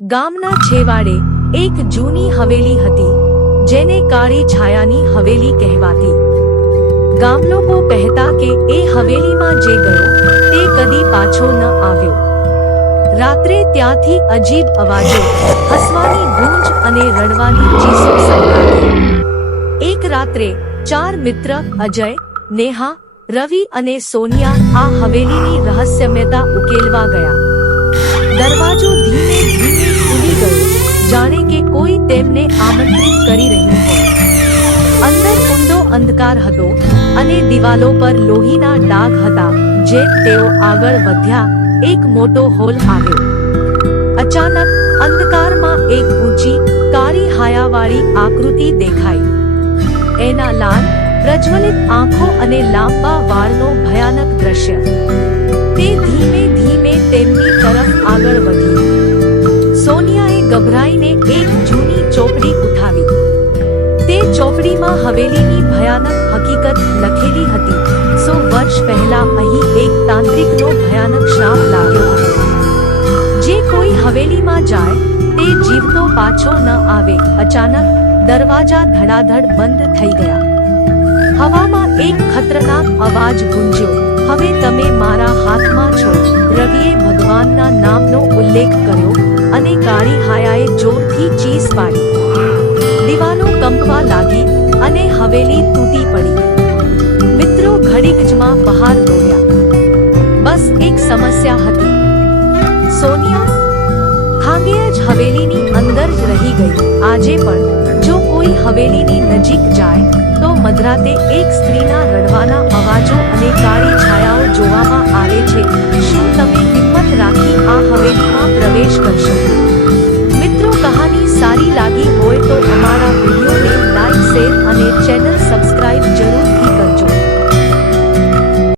ગામના છેવાડે એક જૂની હવેલી હતી, જેને કાળી છાયાની હવેલી કહેવાતી. ગામલોકો કહેતા કે એ હવેલીમાં જે ગયો, તે કદી પાછો ન આવ્યો. રાત્રે ત્યાંથી અજીબ અવાજો, હસવાની ગુંજ અને રડવાની ચીસો સંભળાતી. એક રાત્રે ચાર મિત્ર, અજય, નેહા, રવિ અને સોનિયા આ હવેલીની રહસ્યમયતા ઉકેલવા ગયા. કે કોઈ તેમને આમંત્રિત કરી રહ્યું હોય. અંદર ઊંડો અંધકાર હતો અને દિવાલો પર લોહીના ડાઘ હતા, જે તેઓ આગળ વધ્યા, એક મોટો હોલ આવ્યો. અચાનક અંધકારમાં એક ઊંચી, કાળી હાયાવાળી આકૃતિ દેખાઈ. એના લાલ, પ્રજ્વલિત આંખો અને લાંબા વાળનો ભયાનક દ્રશ્ય. તે ગભરાઈને એક જૂની ચોપડી ઉઠાવી. તે ચોપડીમાં હવેલીની ભયાનક હકીકત લખેલી હતી. સો વર્ષ પહેલા અહીં એક તાંત્રિકનો ભયાનક શ્રાપ લાગ્યો હતો. જે કોઈ હવેલીમાં જાય, તે જીવતો પાછો ન આવે. અચાનક દરવાજા ધડાધડ બંધ થઈ ગયા. હવામાં એક ખતરનાક અવાજ ગુંજ્યો. હવે તમે મારા હાથમાં છો. રવિએ ભગવાનના નામનો ઉલ્લેખ જોરથી ચીસ પાડી. દિવાલો કંપવા લાગી અને હવેલી તૂટી પડી. મિત્રો ઘડીક જમાં બહાર દોડ્યા. બસ એક સમસ્યા હતી. સોનિયા, ખાંગે જ હવેલીની અંદર જ રહી ગઈ. આજે પણ, જો કોઈ હવેલીની નજીક જાય, તો મધરાતે એક સ્ત્રીના રડવાના અવાજો અને કાળી છાયાઓ જોવામાં આવે છે. શું તમે હિંમત રાખી આ હવેલીમાં પ્રવેશ કરશો? channel